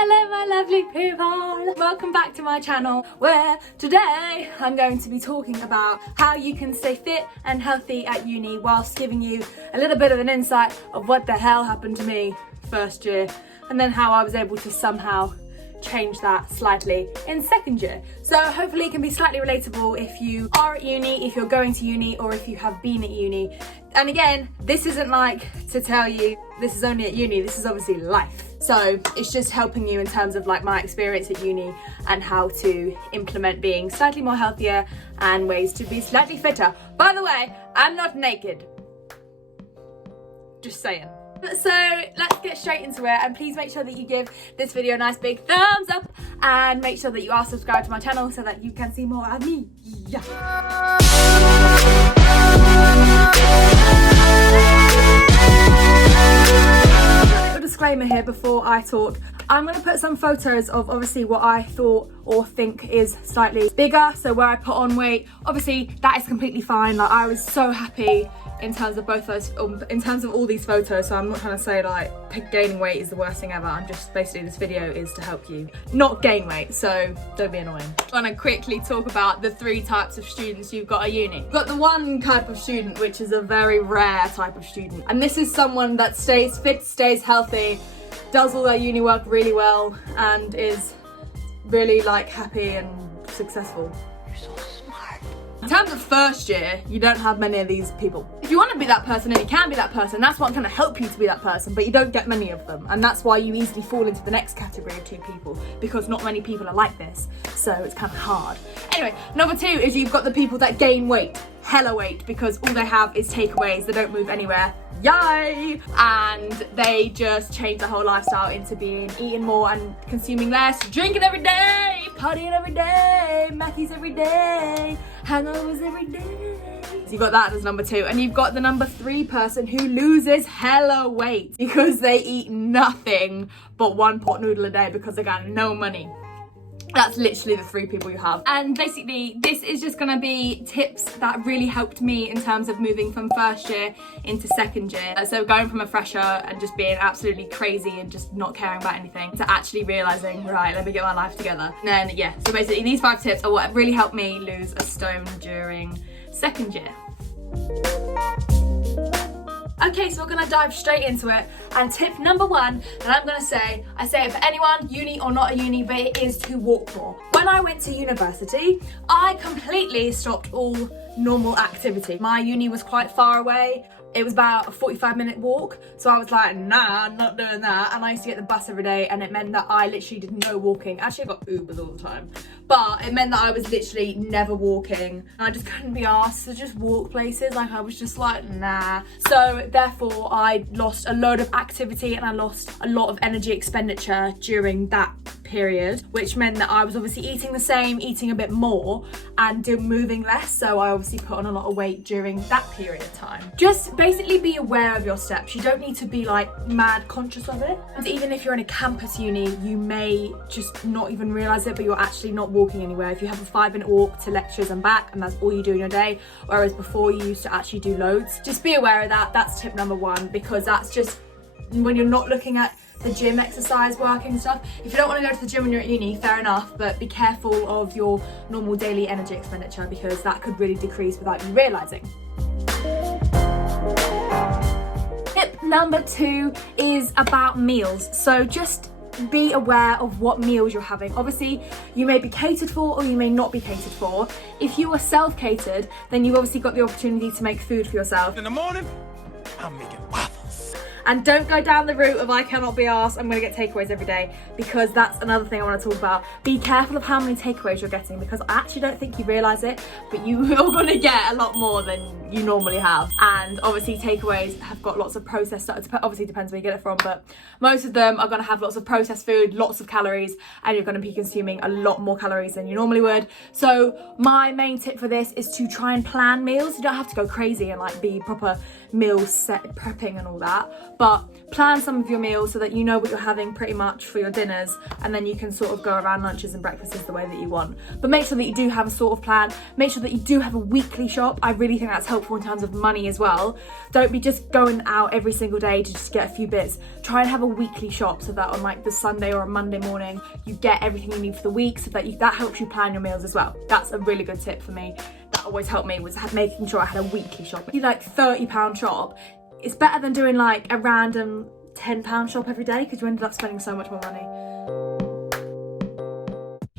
Hello my lovely people, welcome back to my channel where today I'm going to be talking about how you can stay fit and healthy at uni whilst giving you a little bit of an insight of what the hell happened to me first year and then how I was able to somehow change that slightly in second year. So hopefully it can be slightly relatable if you are at uni, if you're going to uni, or if you have been at uni. And again, this isn't like to tell you this is only at uni, this is obviously life. So it's just helping you in terms of like my experience at uni and how to implement being slightly more healthier and ways to be slightly fitter. By the way, I'm not naked. Just saying. So let's get straight into it, and please make sure that you give this video a nice big thumbs up and make sure that you are subscribed to my channel so that you can see more of me. Yeah. A disclaimer here before I talk. I'm going to put some photos of obviously what I thought or think is slightly bigger, so where I put on weight. Obviously that is completely fine. Like, I was so happy in terms of both those, in terms of all these photos, so I'm not trying to say like gaining weight is the worst thing ever. I'm just basically, this video is to help you not gain weight, so don't be annoying. I want to quickly talk about the three types of students you've got at uni. You've got the one type of student which is a very rare type of student, and this is someone that stays fit, stays healthy, does all their uni work really well, and is really like happy and successful. You're so smart. In terms of first year, you don't have many of these people. If you want to be that person and you can be that person, that's what's going to help you to be that person, but you don't get many of them, and that's why you easily fall into the next category of two people, because not many people are like this, so it's kind of hard. Anyway, number two is you've got the people that gain weight, hella weight, because all they have is takeaways, they don't move anywhere, yay! And they just change their whole lifestyle into being eating more and consuming less, drinking every day, partying every day, Matthews every day, hangovers every day. So you've got that as number two, and you've got the number three person who loses hella weight because they eat nothing but one pot noodle a day because they got no money. That's literally the three people you have. And basically this is just gonna be tips that really helped me in terms of moving from first year into second year. So going from a fresher and just being absolutely crazy and just not caring about anything to actually realizing, right, let me get my life together. And then yeah, so basically these 5 tips are what really helped me lose a stone during second year. Okay, so we're gonna dive straight into it, and tip number one that I'm gonna say, I say it for anyone, uni or not a uni, but it is to walk more. When I went to university, I completely stopped all normal activity. My uni was quite far away. It was about a 45-minute walk, so I was like, nah, I'm not doing that. And I used to get the bus every day, and it meant that I literally did no walking. Actually, I got Ubers all the time, but it meant that I was literally never walking. I just couldn't be asked to just walk places. Like, I was just like, nah. So therefore, I lost a load of activity and I lost a lot of energy expenditure during that period, which meant that I was obviously eating the same, eating a bit more, and moving less. So I obviously put on a lot of weight during that period of time. Just basically be aware of your steps. You don't need to be like mad conscious of it. And even if you're in a campus uni, you may just not even realize it, but you're actually not walking anywhere. If you have a 5-minute walk to lectures and back, and that's all you do in your day, whereas before you used to actually do loads, just be aware of that. That's tip number one, because that's just when you're not looking at the gym exercise working and stuff. If you don't want to go to the gym when you're at uni, fair enough, but be careful of your normal daily energy expenditure, because that could really decrease without you realizing. Tip number two is about meals. So just be aware of what meals you're having. Obviously, you may be catered for or you may not be catered for. If you are self-catered, then you've obviously got the opportunity to make food for yourself. In the morning, I'm making waffles. And don't go down the route of I cannot be arsed, I'm gonna get takeaways every day, because that's another thing I want to talk about. Be careful of how many takeaways you're getting, because I actually don't think you realise it, but you are gonna get a lot more than you normally have. And obviously takeaways have got lots of processed stuff. It obviously depends where you get it from, but most of them are gonna have lots of processed food, lots of calories, and you're gonna be consuming a lot more calories than you normally would. So my main tip for this is to try and plan meals. You don't have to go crazy and like be proper meal set prepping and all that, but plan some of your meals so that you know what you're having pretty much for your dinners, and then you can sort of go around lunches and breakfasts the way that you want. But make sure that you do have a sort of plan. Make sure that you do have a weekly shop. I really think that's helpful in terms of money as well. Don't be just going out every single day to just get a few bits. Try and have a weekly shop so that on like the Sunday or a Monday morning you get everything you need for the week, so that that helps you plan your meals as well. That's a really good tip for me. That always helped me, was making sure I had a weekly shop. Like £30 shop, it's better than doing like a random £10 shop every day, because you ended up spending so much more money.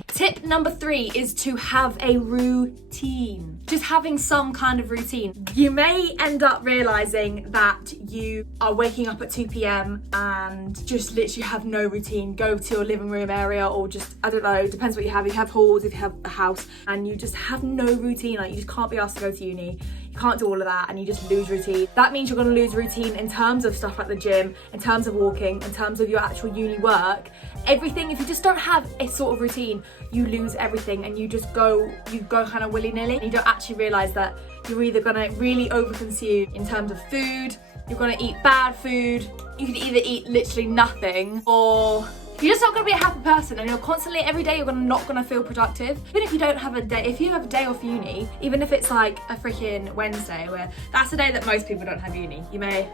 Tip number 3 is to have a routine. Just having some kind of routine. You may end up realizing that you are waking up at 2 p.m. and just literally have no routine. Go to your living room area, or just, I don't know, depends what you have. If you have halls, if you have a house, and you just have no routine, like you just can't be asked to go to uni. You can't do all of that, and you just lose routine. That means you're going to lose routine in terms of stuff like the gym, in terms of walking, in terms of your actual uni work, everything. If you just don't have a sort of routine, you lose everything, and you go kind of willy-nilly. You don't actually realise that you're either going to really overconsume in terms of food, you're going to eat bad food, you can either eat literally nothing, or you're just not going to be a happy person, and you're constantly, every day, you're not going to feel productive. Even if you don't have a day, if you have a day off uni, even if it's like a freaking Wednesday, where that's the day that most people don't have uni.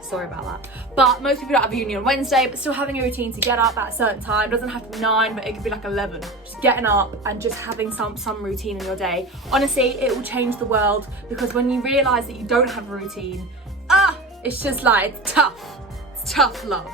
Sorry about that. But most people don't have uni on Wednesday, but still having a routine to get up at a certain time. It doesn't have to be 9, but it could be like 11. Just getting up and just having some routine in your day. Honestly, it will change the world, because when you realise that you don't have a routine, it's just like, it's tough. It's tough love.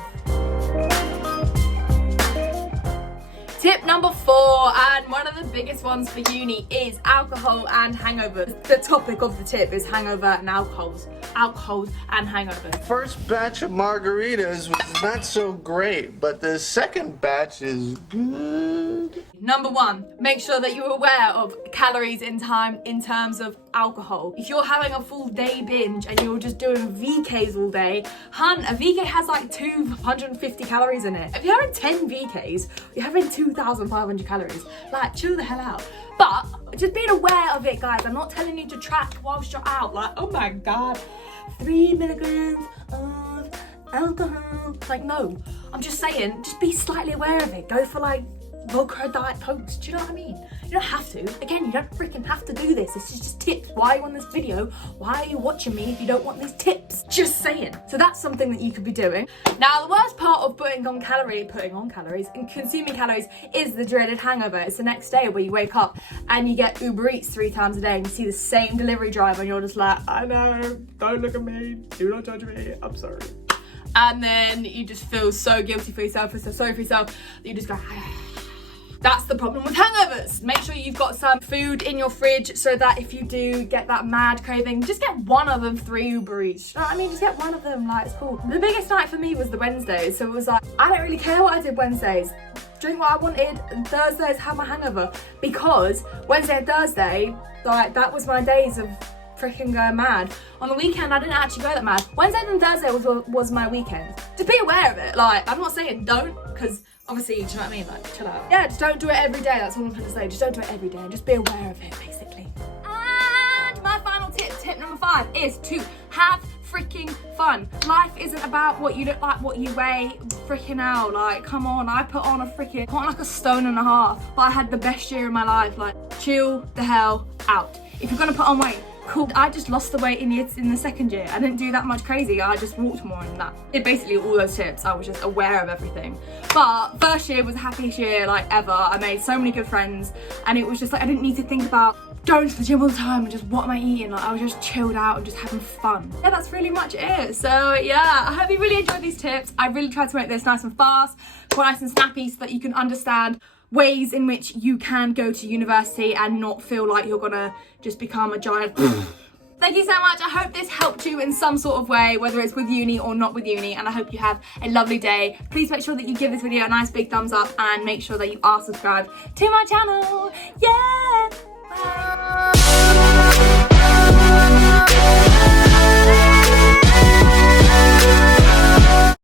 Tip number 4, and one of the biggest ones for uni, is alcohol and hangovers. The topic of the tip is hangover and alcohols and hangovers. First batch of margaritas was not so great, but the second batch is good. Number 1, make sure that you're aware of calories in terms of alcohol. If you're having a full day binge and you're just doing VKs all day, a VK has like 250 calories in it. If you're having 10 VKs, you're having 2,500 calories. Like, chill the hell out. But just being aware of it, guys. I'm not telling you to track whilst you're out. Like, oh my God, 3 milligrams of alcohol. Like, no. I'm just saying, just be slightly aware of it. Go for like vodka diet cokes. Do you know what I mean? You don't have to. Again, you don't freaking have to do this. This is just tips. Why are you on this video? Why are you watching me if you don't want these tips? Just saying. So that's something that you could be doing. Now, the worst part of putting on calories and consuming calories is the dreaded hangover. It's the next day where you wake up and you get Uber Eats 3 times a day, and you see the same delivery driver, and you're just like, I know, don't look at me, do not judge me, I'm sorry. And then you just feel so guilty for yourself, feel so sorry for yourself, that you just go, That's the problem with hangovers. Make sure you've got some food in your fridge so that if you do get that mad craving, just get one of them 3 Uber Eats. You know what I mean? Just get one of them, like, it's cool. The biggest night for me was the Wednesdays, so it was like, I don't really care what I did Wednesdays. Drink what I wanted, and Thursdays have my hangover. Because Wednesday and Thursday, like, that was my days of freaking going mad. On the weekend, I didn't actually go that mad. Wednesday and Thursday was my weekend. Just be aware of it. Like, I'm not saying don't, because obviously, do you know what I mean? Like, chill out. Yeah, just don't do it every day. That's all I'm trying to say. Just don't do it every day, and just be aware of it, basically. And my final tip number 5, is to have freaking fun. Life isn't about what you look like, what you weigh. Freaking hell, like, come on. I put on like a 1.5 stone, but I had the best year of my life. Like, chill the hell out. If you're gonna put on weight, cool. I just lost the weight in the second year. I didn't do that much crazy. I just walked more than that. Did basically all those tips. I was just aware of everything. But first year was the happiest year like ever. I made so many good friends, and it was just like I didn't need to think about going to the gym all the time and just what am I eating. Like, I was just chilled out and just having fun. Yeah, that's really much it. So yeah, I hope you really enjoyed these tips. I really tried to make this nice and fast, quite nice and snappy, so that you can understand ways in which you can go to university and not feel like you're gonna just become a giant Thank you so much. I hope this helped you in some sort of way, whether it's with uni or not with uni, and I hope you have a lovely day. Please make sure that you give this video a nice big thumbs up, and make sure that you are subscribed to my channel. Yeah! Bye!